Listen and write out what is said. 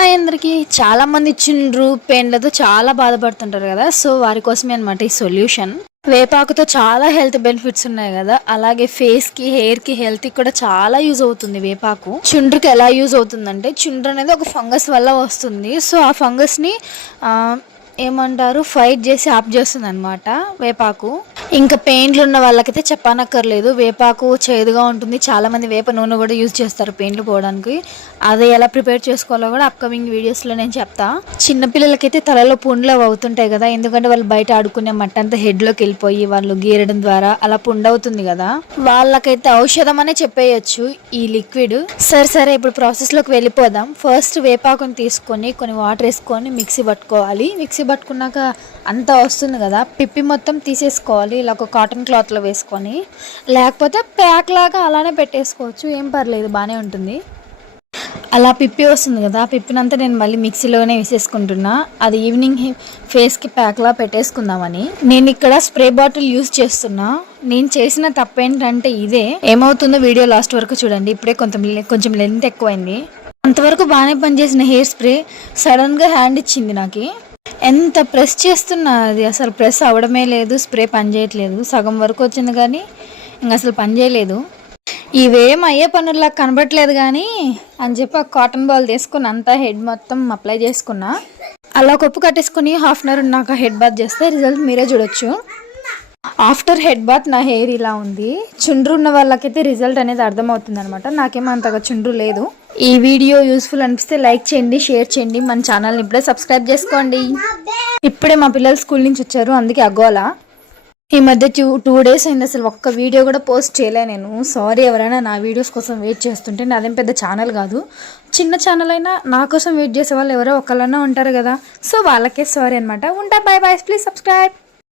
Hi అందరికీ చాలామంది చుండ్రు పెయిన్లతో చాలా బాధపడుతుంటారు కదా. సో వారి కోసమే అనమాట ఈ సొల్యూషన్. వేపాకుతో చాలా హెల్త్ బెనిఫిట్స్ ఉన్నాయి కదా. అలాగే ఫేస్కి హెయిర్కి హెల్త్కి కూడా చాలా యూజ్ అవుతుంది వేపాకు. చుండ్రుకి ఎలా యూజ్ అవుతుందంటే చుండ్రు అనేది ఒక ఫంగస్ వల్ల వస్తుంది. సో ఆ ఫంగస్ని ఏమంటారు ఫైట్ చేసి ఆప్ చేస్తుంది అనమాట వేపాకు. ఇంకా పెయింట్లు ఉన్న వాళ్ళకైతే చెప్పనక్కర్లేదు. వేపాకు చేదుగా ఉంటుంది. చాలా మంది వేప నూనె కూడా యూజ్ చేస్తారు పెయింట్లు పోవడానికి. అది ఎలా ప్రిపేర్ చేసుకోవాలో కూడా అప్కమింగ్ వీడియోస్లో నేను చెప్తా. చిన్నపిల్లలకైతే తలలో పుండ్లు అవుతుంటాయి కదా. ఎందుకంటే వాళ్ళు బయట ఆడుకునే మట్ట అంతా హెడ్లోకి వెళ్ళిపోయి వాళ్ళు గీరడం ద్వారా అలా పుండ్ అవుతుంది కదా. వాళ్ళకైతే ఔషధం అనే చెప్పేయచ్చు ఈ లిక్విడ్. సరే సరే ఇప్పుడు ప్రాసెస్లోకి వెళ్ళిపోదాం. ఫస్ట్ వేపాకుని తీసుకొని కొన్ని వాటర్ వేసుకొని మిక్సీ పట్టుకోవాలి. మిక్సీ పట్టుకున్నాక అంతా వస్తుంది కదా. పిప్పి మొత్తం తీసేసుకోవాలి. ఇలా ఒక కాటన్ క్లాత్లో వేసుకొని. లేకపోతే ప్యాక్ లాగా అలానే పెట్టేసుకోవచ్చు. ఏం పర్లేదు బాగానే ఉంటుంది. అలా పిప్పి వస్తుంది కదా. ఆ పిప్పినంతా నేను మళ్ళీ మిక్సీలోనే వేసేసుకుంటున్నా. అది ఈవినింగ్ ఫేస్కి ప్యాక్లా పెట్టేసుకుందామని. నేను ఇక్కడ స్ప్రే బాటిల్ యూస్ చేస్తున్నా. నేను చేసిన తప్పేంటంటే ఇదే. ఏమవుతుందో వీడియో లాస్ట్ వరకు చూడండి. ఇప్పుడే కొంచెం కొంచెం లెంత్ ఎక్కువైంది. అంతవరకు బాగానే పనిచేసిన హెయిర్ స్ప్రే. సడన్గా హ్యాండ్ ఇచ్చింది నాకు. ఎంత ప్రెస్ చేస్తున్నా అది. అసలు ప్రెస్ అవ్వడమే లేదు స్ప్రే పనిచేయట్లేదు సగం వరకు వచ్చింది కానీ ఇంక అసలు పనిచేయలేదు ఇవేం అయ్యే పనుల్లా కనబడట్లేదు కానీ అని చెప్పి ఆ కాటన్ బాల్ తీసుకుని అంతా హెడ్ మొత్తం అప్లై చేసుకున్నా. అలా కప్పు కట్టేసుకుని హాఫ్ అన్ అవర్ నాకు హెడ్ బాత్ చేస్తే రిజల్ట్ మీరే చూడొచ్చు. ఆఫ్టర్ హెడ్ బాత్ నా హెయిర్ ఇలా ఉంది. చుండ్రు ఉన్న వాళ్ళకైతే రిజల్ట్ అనేది అర్థమవుతుంది అనమాట నాకేమో అంతగా చుండ్రు లేదు. ఈ వీడియో యూస్ఫుల్ అనిపిస్తే లైక్ చేయండి షేర్ చేయండి. మన ఛానల్ని ఇప్పుడే సబ్స్క్రైబ్ చేసుకోండి. ఇప్పుడే మా పిల్లలు స్కూల్ నుంచి వచ్చారు అందుకే అగోలా. ఈ మధ్య టూ టూ డేస్ అయింది అసలు ఒక్క వీడియో కూడా పోస్ట్ చేయలే నేను. సారీ ఎవరైనా నా వీడియోస్ కోసం వెయిట్ చేస్తుంటే నాదేం పెద్ద ఛానల్ కాదు. చిన్న ఛానల్ అయినా నా కోసం వెయిట్ చేసే వాళ్ళు ఎవరో ఒకళ్ళన్నా ఉంటారు కదా. సో వాళ్ళకే సారీ అనమాట ఉంటా బాయ్ బాయ్ ప్లీజ్ సబ్స్క్రైబ్